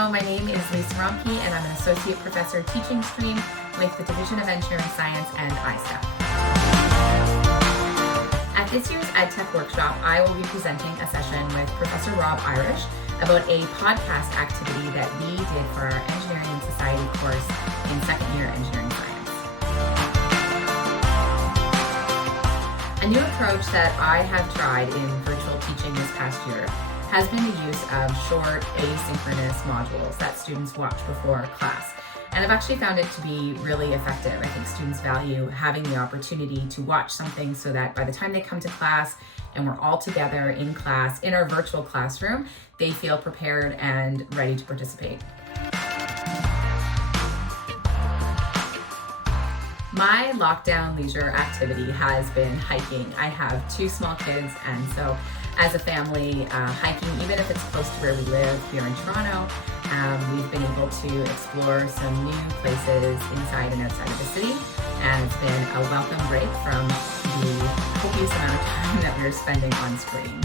Hello, my name is Lisa Romkey, and I'm an Associate Professor Teaching Stream with the Division of Engineering Science and ISTEP. At this year's EdTech Workshop, I will be presenting a session with Professor Rob Irish about a podcast activity that we did for our Engineering and Society course in second year Engineering Science. A new approach that I have tried in virtual teaching this past year has been the use of short asynchronous modules that students watch before class. And I've actually found it to be really effective. I think students value having the opportunity to watch something so that by the time they come to class and we're all together in class, in our virtual classroom, they feel prepared and ready to participate. My lockdown leisure activity has been hiking. I have two small kids, and so as a family, hiking, even if it's close to where we live here in Toronto, we've been able to explore some new places inside and outside of the city, and it's been a welcome break from the copious amount of time that we were spending on screen.